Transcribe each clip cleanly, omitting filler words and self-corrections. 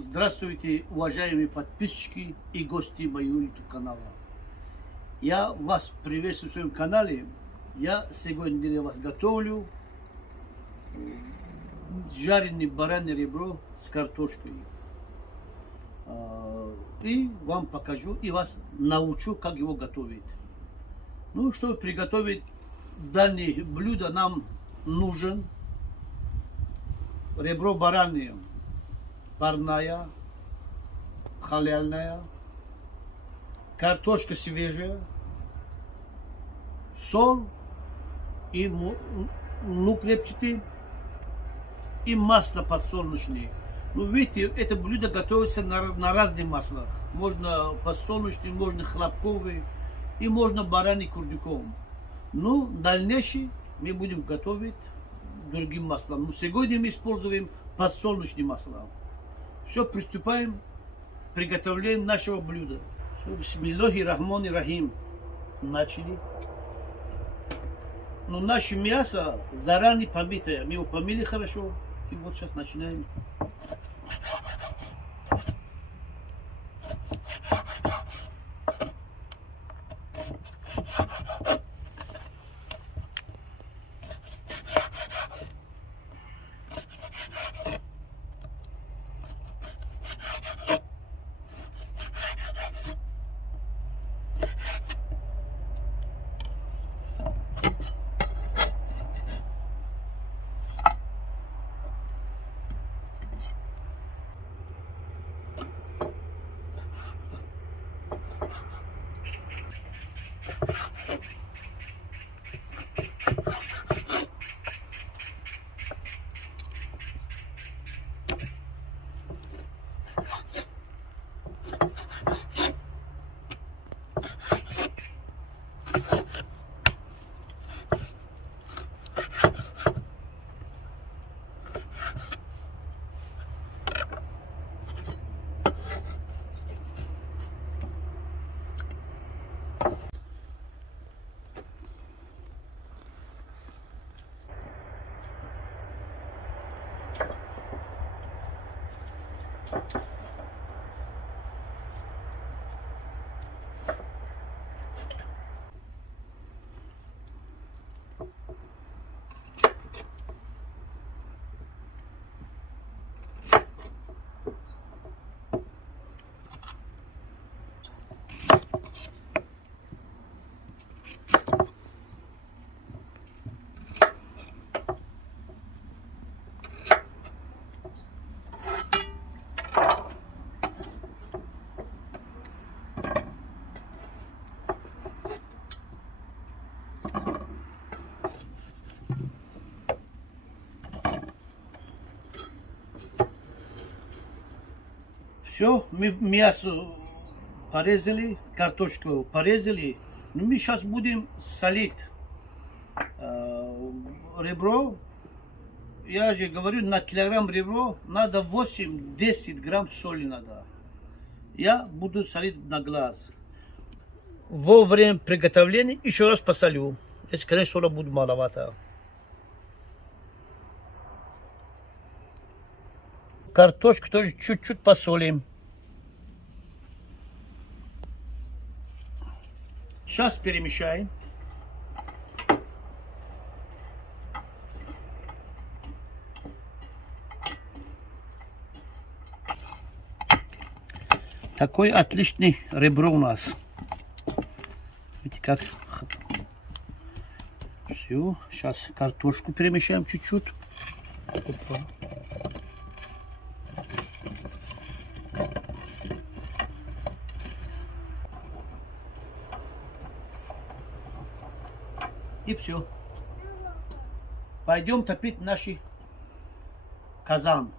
Здравствуйте, уважаемые подписчики и гости моего YouTube канала. Я вас приветствую в своем канале. Я сегодня для вас готовлю жареное баранье ребро с картошкой. И вам покажу и вас научу, как его готовить. Ну, чтобы приготовить данное блюдо, нам нужен ребро баранье. Парная, халяльная, картошка свежая, соль и лук репчатый и масло подсолнечное. Ну, видите, это блюдо готовится на разных маслах. Можно подсолнечный, можно хлопковый и можно бараний курдюком. Ну, дальнейшее мы будем готовить другим маслом. Но сегодня мы используем подсолнечное масло. Все, приступаем к приготовлению нашего блюда. Бисмиллахи рахмани рахим. Начали. Но наше мясо заранее помытое. Мы его помыли хорошо. И вот сейчас начинаем. Все, мы мясо порезали, картошку порезали. Но мы сейчас будем солить ребро. Я же говорю, на килограмм ребро надо 8-10 грамм соли надо. Я буду солить на глаз. Во время приготовления еще раз посолю. Если, конечно, соли будет маловато. Картошку тоже чуть-чуть посолим. Сейчас перемешаем. Такой отличный ребро у нас. Видите, как Все, сейчас картошку перемешаем чуть-чуть. Опа. И все. Пойдем топить наши казан.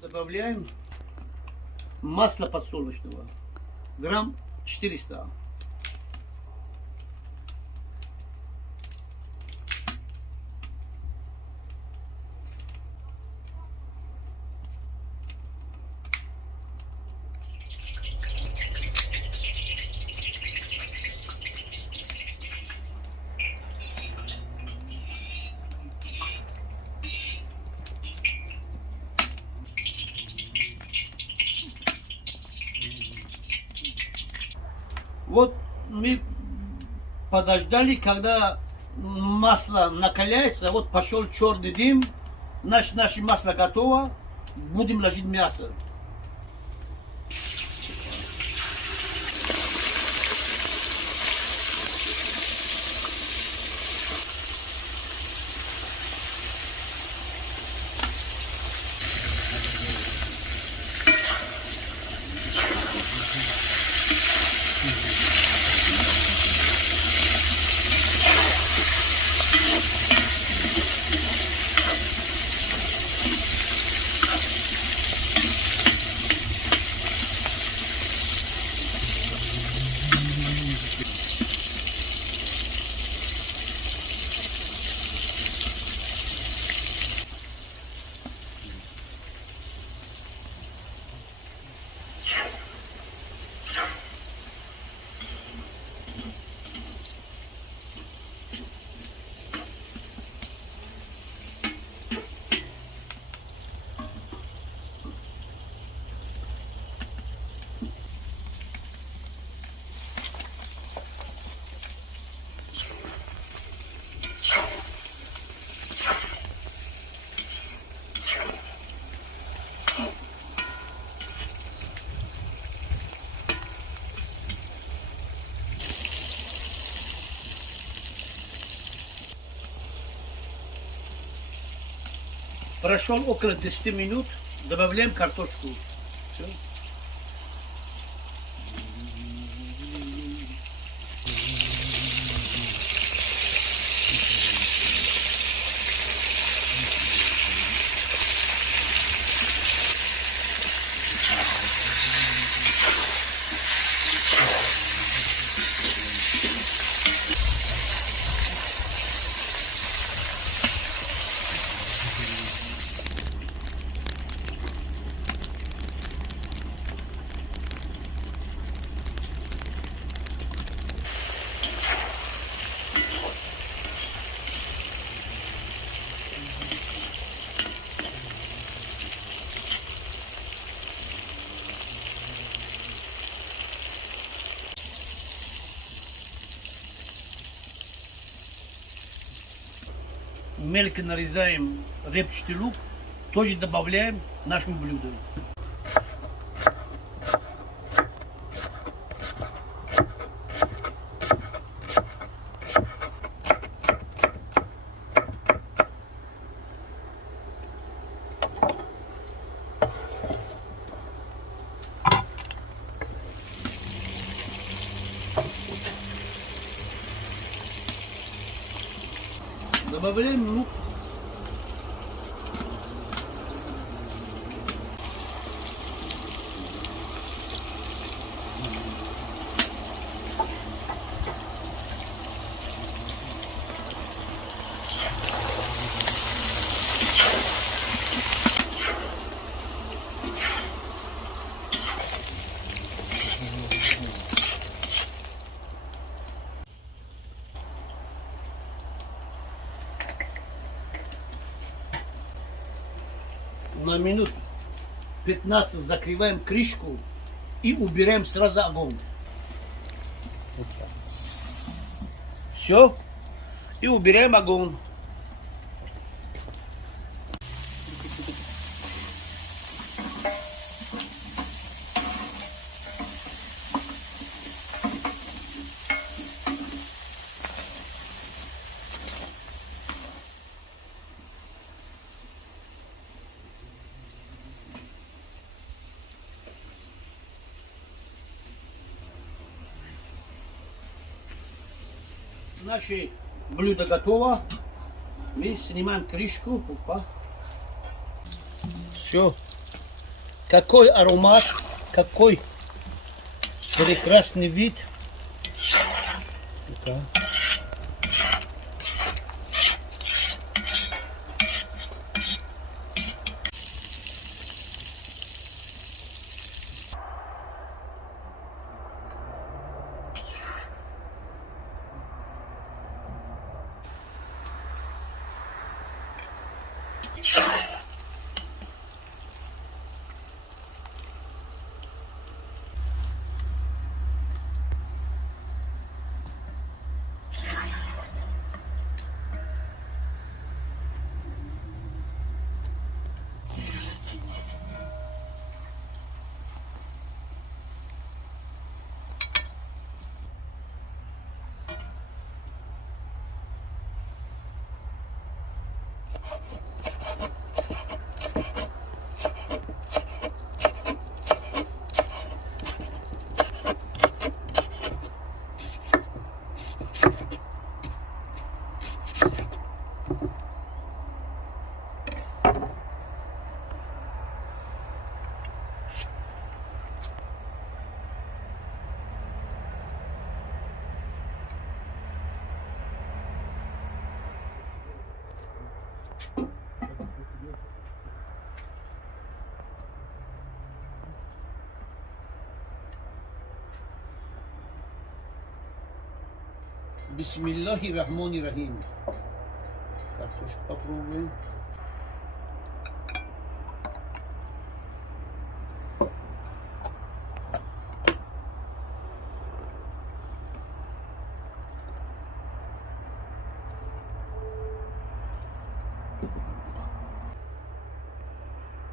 Добавляем масло подсолнечного, грамм 400. Вот мы подождали, когда масло накаляется, вот пошел черный дым, наше масло готово, будем ложить мясо. Прошел около 10 минут, добавляем картошку. Все. Мелко нарезаем репчатый лук, тоже добавляем к нашему блюду. Добавляем лук. на минут 15 закрываем крышку и убираем сразу огонь. Вот так. Все. И убираем огонь. Наше блюдо готово. Мы снимаем крышку. Опа. Все. Какой аромат, какой прекрасный вид. Так. Бисмиллахи-рахмани-рахим. Картошку попробуем.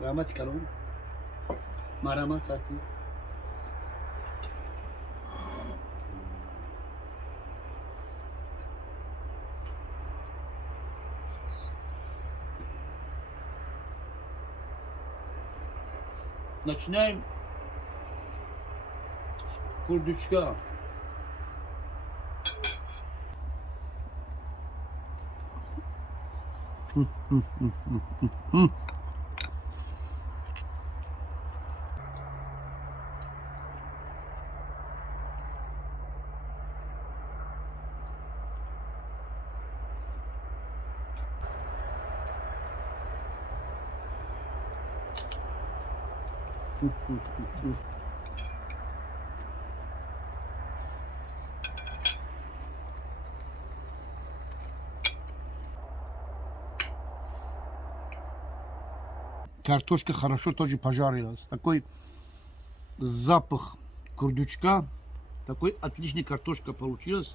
Rahmat kalın. Maramat sakın. Начинаем с курдючка. Картошка хорошо тоже пожарилась. Такой запах курдючка. Такой отличный картошка получилась.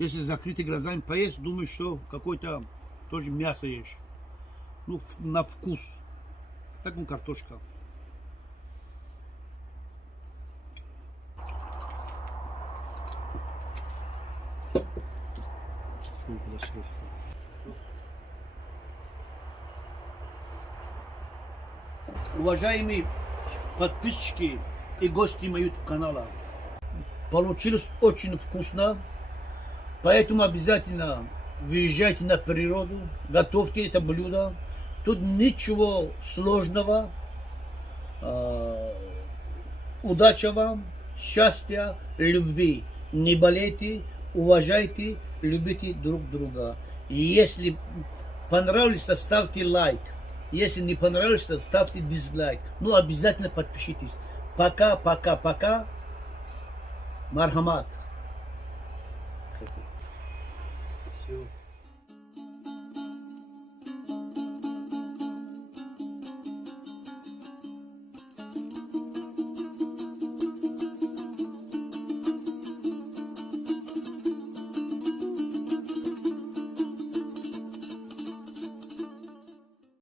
Если с закрытыми глазами поесть, думаешь, что какое-то тоже мясо ешь. Ну, на вкус. Так ну картошка. Уважаемые подписчики и гости моего канала, получилось очень вкусно, поэтому обязательно выезжайте на природу, готовьте это блюдо. Тут ничего сложного. Удачи вам, счастья, любви. Не болейте, уважайте, любите друг друга. И если понравилось, ставьте лайк. Если не понравилось, ставьте дизлайк. Ну, обязательно подпишитесь. Пока, пока, пока. Мархамат.